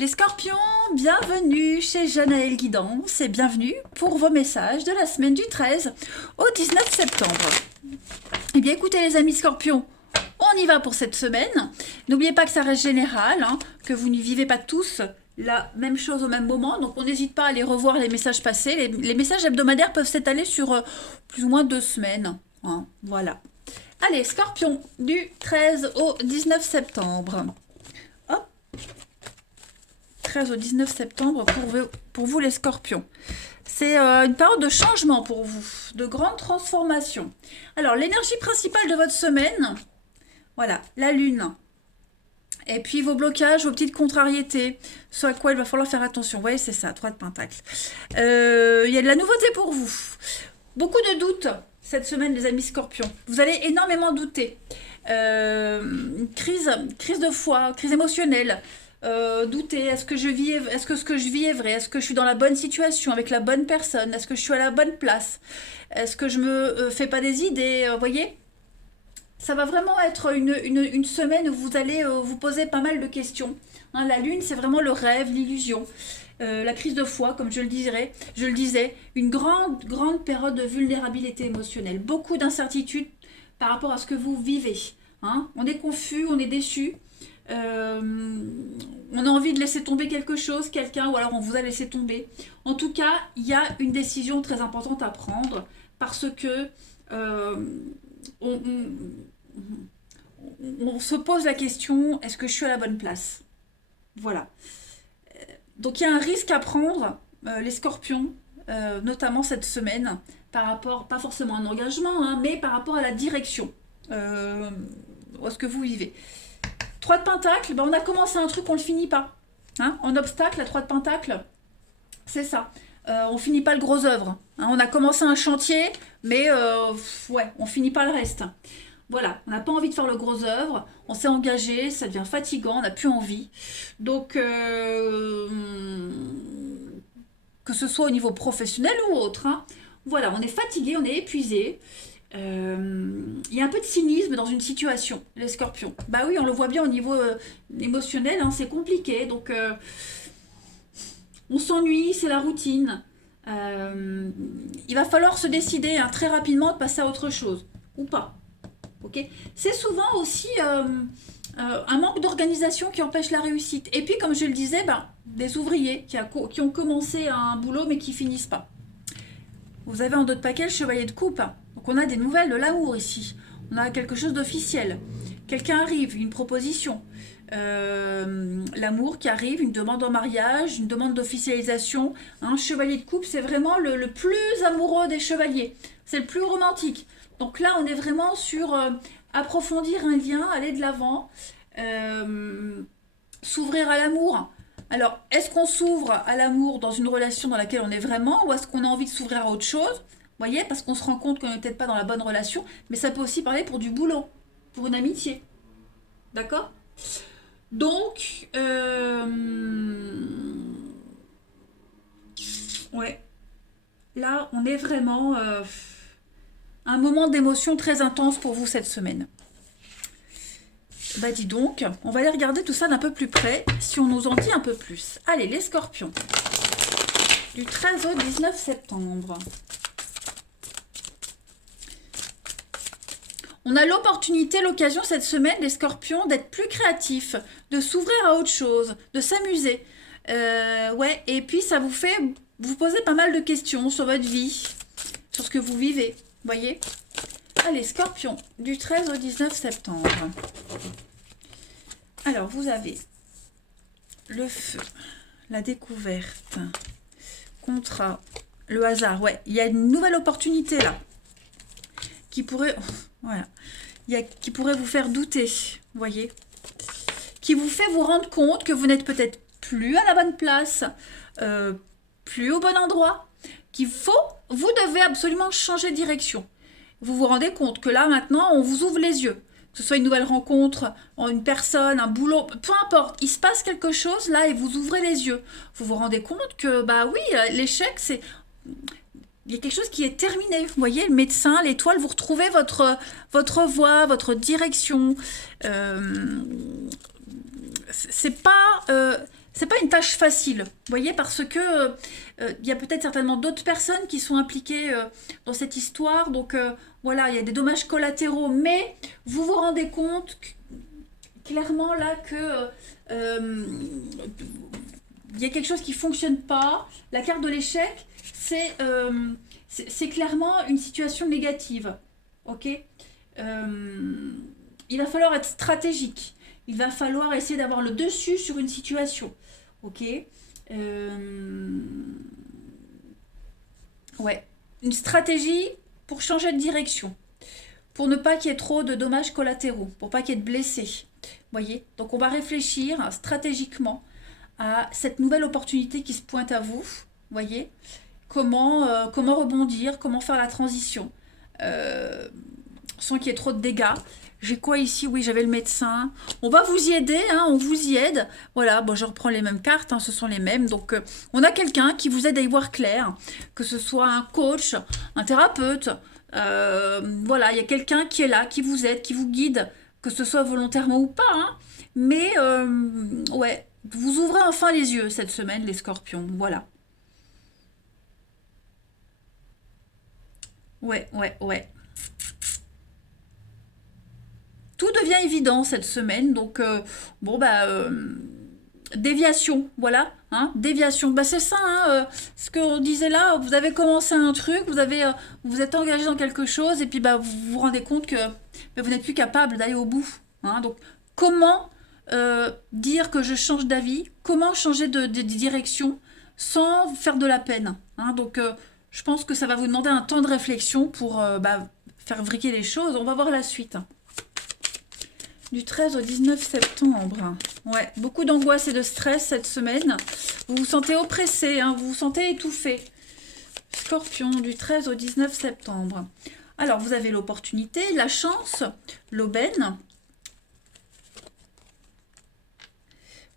Les scorpions, bienvenue chez Janaël Guidance et bienvenue pour vos messages de la semaine du 13 au 19 septembre. Eh bien écoutez les amis scorpions, on y va pour cette semaine. N'oubliez pas que ça reste général, que vous ne vivez pas tous la même chose au même moment, donc on n'hésite pas à aller revoir les messages passés. Les messages hebdomadaires peuvent s'étaler sur plus ou moins 2 semaines. Voilà. Allez, scorpion, du 13 au 19 septembre. 13 au 19 septembre pour vous les scorpions. C'est une période de changement pour vous, de grande transformation. Alors, l'énergie principale de votre semaine, voilà, la lune. Et puis vos blocages, vos petites contrariétés, ce à quoi il va falloir faire attention. Vous voyez, c'est ça, 3 de pentacles. Il y a de la nouveauté pour vous. Beaucoup de doutes cette semaine, les amis scorpions. Vous allez énormément douter. Crise de foi, crise émotionnelle. Douter, est-ce que ce que je vis est vrai, est-ce que je suis dans la bonne situation avec la bonne personne, est-ce que je suis à la bonne place, est-ce que je me fais pas des idées, voyez, ça va vraiment être une semaine où vous allez vous poser pas mal de questions. La lune, c'est vraiment le rêve, l'illusion, la crise de foi, comme je le disais, une grande période de vulnérabilité émotionnelle, beaucoup d'incertitudes par rapport à ce que vous vivez. On est confus, on est déçu. On a envie de laisser tomber quelque chose, quelqu'un, ou alors on vous a laissé tomber. En tout cas, il y a une décision très importante à prendre parce que on se pose la question, est-ce que je suis à la bonne place? Voilà. Donc il y a un risque à prendre, les scorpions, notamment cette semaine, par rapport, pas forcément à un engagement, mais par rapport à la direction où est-ce que vous vivez. 3 de pentacles, on a commencé un truc, on ne le finit pas. En obstacle, la 3 de pentacles, c'est ça. On finit pas le gros œuvre. On a commencé un chantier, mais on finit pas le reste. Voilà, on n'a pas envie de faire le gros œuvre, on s'est engagé, ça devient fatigant, on n'a plus envie. Donc, que ce soit au niveau professionnel ou autre, voilà, on est fatigué, on est épuisé. Il y a un peu de cynisme dans une situation, les scorpions. Bah oui, on le voit bien au niveau émotionnel, c'est compliqué. Donc, on s'ennuie, c'est la routine. Il va falloir se décider très rapidement de passer à autre chose. Ou pas. Okay, c'est souvent aussi un manque d'organisation qui empêche la réussite. Et puis, comme je le disais, des ouvriers qui ont commencé un boulot mais qui finissent pas. Vous avez en dos de paquet le chevalier de coupe. Donc on a des nouvelles de l'amour ici. On a quelque chose d'officiel. Quelqu'un arrive, une proposition. L'amour qui arrive, une demande en mariage, une demande d'officialisation. Un chevalier de coupe, c'est vraiment le plus amoureux des chevaliers. C'est le plus romantique. Donc là, on est vraiment sur approfondir un lien, aller de l'avant, s'ouvrir à l'amour. Alors, est-ce qu'on s'ouvre à l'amour dans une relation dans laquelle on est vraiment, ou est-ce qu'on a envie de s'ouvrir à autre chose? Vous voyez, parce qu'on se rend compte qu'on n'est peut-être pas dans la bonne relation, mais ça peut aussi parler pour du boulot, pour une amitié. D'accord? Donc, ouais, là, on est vraiment un moment d'émotion très intense pour vous cette semaine. Bah dis donc, on va aller regarder tout ça d'un peu plus près, si on nous en dit un peu plus. Allez, les scorpions, du 13 au 19 septembre. On a l'opportunité, l'occasion cette semaine, les scorpions, d'être plus créatifs, de s'ouvrir à autre chose, de s'amuser. Et puis ça vous fait vous poser pas mal de questions sur votre vie, sur ce que vous vivez, voyez. Allez, scorpion, du 13 au 19 septembre. Alors, vous avez le feu, la découverte, contrat, le hasard. Ouais, il y a une nouvelle opportunité là qui pourrait, qui pourrait vous faire douter, voyez, qui vous fait vous rendre compte que vous n'êtes peut-être plus à la bonne place, plus au bon endroit, vous devez absolument changer de direction. Vous vous rendez compte que là, maintenant, on vous ouvre les yeux. Que ce soit une nouvelle rencontre, une personne, un boulot, peu importe. Il se passe quelque chose, là, et vous ouvrez les yeux. Vous vous rendez compte que, l'échec, c'est... Il y a quelque chose qui est terminé. Vous voyez, le médecin, l'étoile, vous retrouvez votre voie, votre direction. C'est pas... c'est pas une tâche facile, vous voyez, parce que il y a peut-être certainement d'autres personnes qui sont impliquées dans cette histoire. Donc voilà, il y a des dommages collatéraux, mais vous vous rendez compte clairement là que il y a quelque chose qui fonctionne pas. La carte de l'échec, c'est clairement une situation négative. Ok. Il va falloir être stratégique. Il va falloir essayer d'avoir le dessus sur une situation. Ok. Ouais. Une stratégie pour changer de direction. Pour ne pas qu'il y ait trop de dommages collatéraux. Pour pas qu'il y ait de blessés. Voyez. Donc on va réfléchir stratégiquement à cette nouvelle opportunité qui se pointe à vous. Voyez. Comment rebondir, comment faire la transition. Sans qu'il y ait trop de dégâts. J'ai quoi ici? Oui, j'avais le médecin. On va vous y aider, hein, on vous y aide. Voilà, bon, je reprends les mêmes cartes, hein, ce sont les mêmes. Donc, on a quelqu'un qui vous aide à y voir clair, que ce soit un coach, un thérapeute. Voilà, il y a quelqu'un qui est là, qui vous aide, qui vous guide, que ce soit volontairement ou pas. Hein. Mais, ouais, vous ouvrez enfin les yeux cette semaine, les scorpions. Voilà. Ouais, ouais, ouais. Tout devient évident cette semaine, donc bon bah déviation, voilà, hein, déviation. Bah c'est ça, hein, ce qu'on disait là. Vous avez commencé un truc, vous êtes engagé dans quelque chose, et puis bah vous vous rendez compte que bah, vous n'êtes plus capable d'aller au bout. Hein, donc comment dire que je change d'avis, comment changer de direction sans faire de la peine. Hein, donc je pense que ça va vous demander un temps de réflexion pour bah, faire vriquer les choses. On va voir la suite. Du 13 au 19 septembre. Ouais, beaucoup d'angoisse et de stress cette semaine. Vous vous sentez oppressé, hein, vous vous sentez étouffé. Scorpion, du 13 au 19 septembre. Alors, vous avez l'opportunité, la chance, l'aubaine.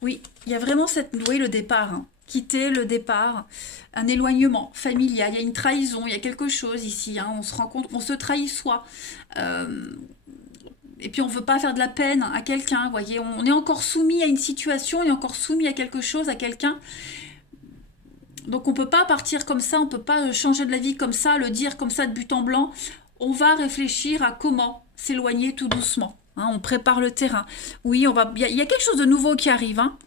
Oui, il y a vraiment cette... Oui, le départ. Hein. Quitter, le départ, un éloignement familial. Il y a une trahison, il y a quelque chose ici. Hein, on se rend compte, on se trahit soi. Et puis on ne veut pas faire de la peine à quelqu'un, vous voyez, on est encore soumis à une situation, on est encore soumis à quelque chose, à quelqu'un. Donc on ne peut pas partir comme ça, on ne peut pas changer de la vie comme ça, le dire comme ça de but en blanc. On va réfléchir à comment s'éloigner tout doucement. Hein, on prépare le terrain. Oui, il y a quelque chose de nouveau qui arrive. Hein.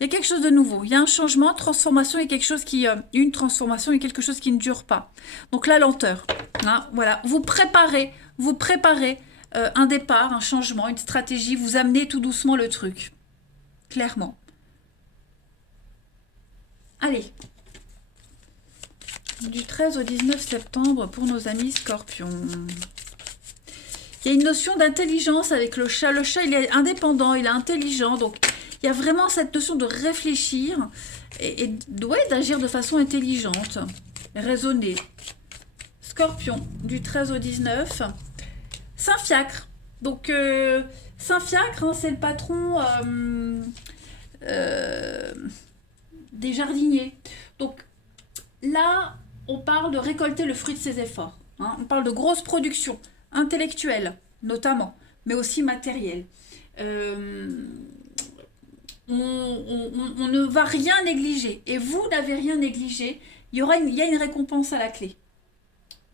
Il y a quelque chose de nouveau. Il y a un changement, transformation, il y a quelque chose une transformation et quelque chose qui ne dure pas. Donc la lenteur. Hein, voilà, vous préparez un départ, un changement, une stratégie, vous amenez tout doucement le truc. Clairement. Allez. Du 13 au 19 septembre pour nos amis scorpions. Il y a une notion d'intelligence avec le chat. Le chat, il est indépendant, il est intelligent. Donc, il y a vraiment cette notion de réfléchir et ouais, d'agir de façon intelligente, raisonnée. Scorpion, du 13 au 19. Saint-Fiacre. Donc, Saint-Fiacre, hein, c'est le patron des jardiniers. Donc, là, on parle de récolter le fruit de ses efforts. Hein. On parle de grosse production, intellectuelle notamment, mais aussi matérielle. On ne va rien négliger. Et vous n'avez rien négligé. Il y a une récompense à la clé.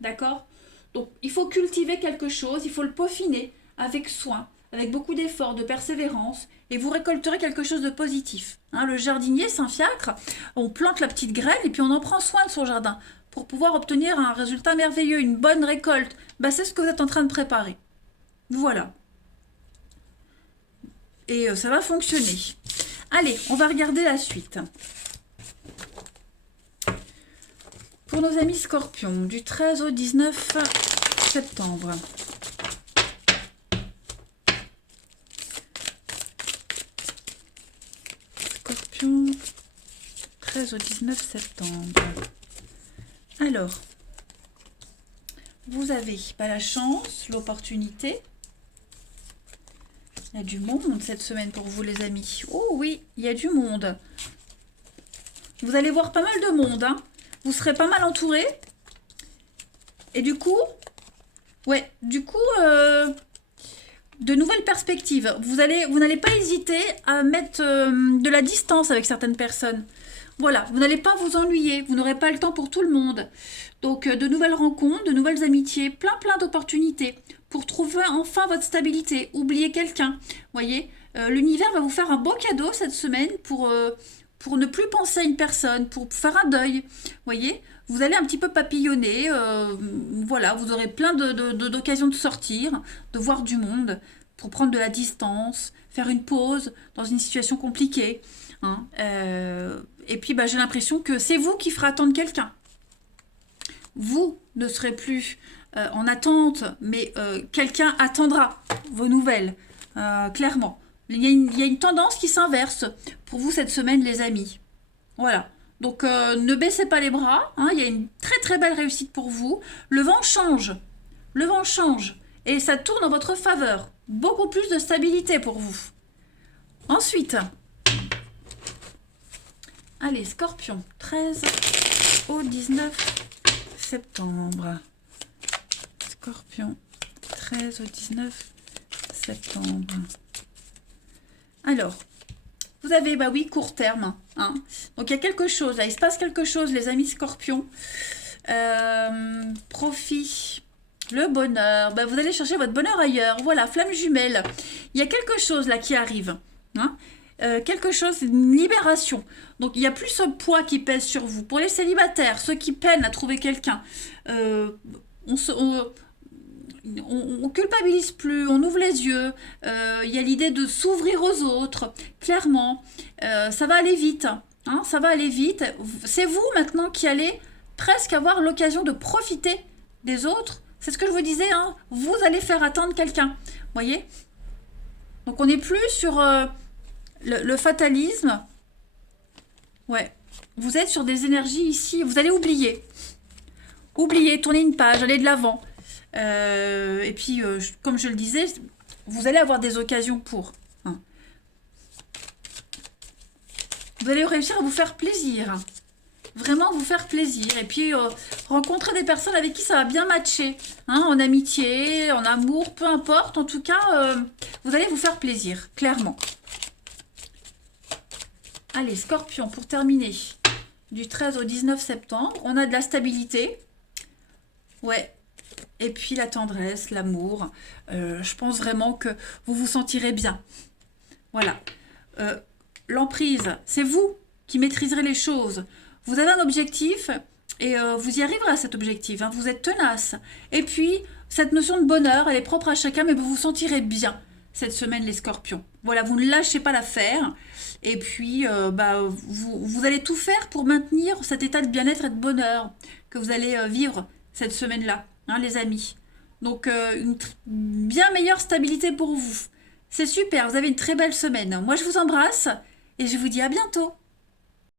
D'accord ? Donc, il faut cultiver quelque chose, il faut le peaufiner avec soin, avec beaucoup d'efforts, de persévérance, et vous récolterez quelque chose de positif. Hein, le jardinier Saint-Fiacre, on plante la petite graine et puis on en prend soin de son jardin pour pouvoir obtenir un résultat merveilleux, une bonne récolte. Bah, c'est ce que vous êtes en train de préparer. Voilà. Et ça va fonctionner. Allez, on va regarder la suite. Pour nos amis scorpions, du 13 au 19 septembre. Scorpion, 13 au 19 septembre. Alors, vous avez pas la chance, l'opportunité. Il y a du monde cette semaine pour vous les amis. Oh oui, il y a du monde. Vous allez voir pas mal de monde, hein. Vous serez pas mal entouré. Et du coup, ouais, de nouvelles perspectives. Vous n'allez pas hésiter à mettre de la distance avec certaines personnes. Voilà, vous n'allez pas vous ennuyer, vous n'aurez pas le temps pour tout le monde. Donc, de nouvelles rencontres, de nouvelles amitiés, plein d'opportunités pour trouver enfin votre stabilité. Oubliez quelqu'un, voyez. L'univers va vous faire un beau cadeau cette semaine pour ne plus penser à une personne, pour faire un deuil, voyez. Vous allez un petit peu papillonner, voilà, vous aurez plein d'occasions de sortir, de voir du monde, pour prendre de la distance, faire une pause dans une situation compliquée. Hein. Et puis j'ai l'impression que c'est vous qui ferez attendre quelqu'un. Vous ne serez plus en attente, mais quelqu'un attendra vos nouvelles, clairement. Il y a une tendance qui s'inverse pour vous cette semaine, les amis. Voilà. Donc, ne baissez pas les bras. Hein, il y a une très belle réussite pour vous. Le vent change. Le vent change. Et ça tourne en votre faveur. Beaucoup plus de stabilité pour vous. Ensuite, allez, Scorpion, 13 au 19 septembre. Scorpion, 13 au 19 septembre. Alors, vous avez, oui, court terme. Hein. Donc, il y a quelque chose, là, il se passe quelque chose, les amis Scorpions. Profit, le bonheur. Vous allez chercher votre bonheur ailleurs. Voilà, flamme jumelle. Il y a quelque chose, là, qui arrive. Hein. Quelque chose, une libération. Donc, il n'y a plus ce poids qui pèse sur vous. Pour les célibataires, ceux qui peinent à trouver quelqu'un, on culpabilise plus, on ouvre les yeux, il y a l'idée de s'ouvrir aux autres, clairement, ça va aller vite, hein, ça va aller vite, c'est vous maintenant qui allez presque avoir l'occasion de profiter des autres, c'est ce que je vous disais, hein, vous allez faire attendre quelqu'un, voyez, donc on n'est plus sur le fatalisme, ouais, vous êtes sur des énergies ici, vous allez oublier, tourner une page, aller de l'avant. Et puis, comme je le disais, vous allez avoir des occasions pour. Hein. Vous allez réussir à vous faire plaisir. Vraiment vous faire plaisir. Et puis, rencontrer des personnes avec qui ça va bien matcher. Hein, en amitié, en amour, peu importe. En tout cas, vous allez vous faire plaisir, clairement. Allez, Scorpion, pour terminer. Du 13 au 19 septembre, on a de la stabilité. Ouais. Et puis la tendresse, l'amour, je pense vraiment que vous vous sentirez bien. Voilà. L'emprise, c'est vous qui maîtriserez les choses. Vous avez un objectif et vous y arriverez à cet objectif. Hein. Vous êtes tenace. Et puis, cette notion de bonheur, elle est propre à chacun, mais vous vous sentirez bien cette semaine, les Scorpions. Voilà, vous ne lâchez pas l'affaire. Et puis, vous allez tout faire pour maintenir cet état de bien-être et de bonheur que vous allez vivre cette semaine-là. Hein, les amis. Donc, une bien meilleure stabilité pour vous. C'est super, vous avez une très belle semaine. Moi, je vous embrasse et je vous dis à bientôt.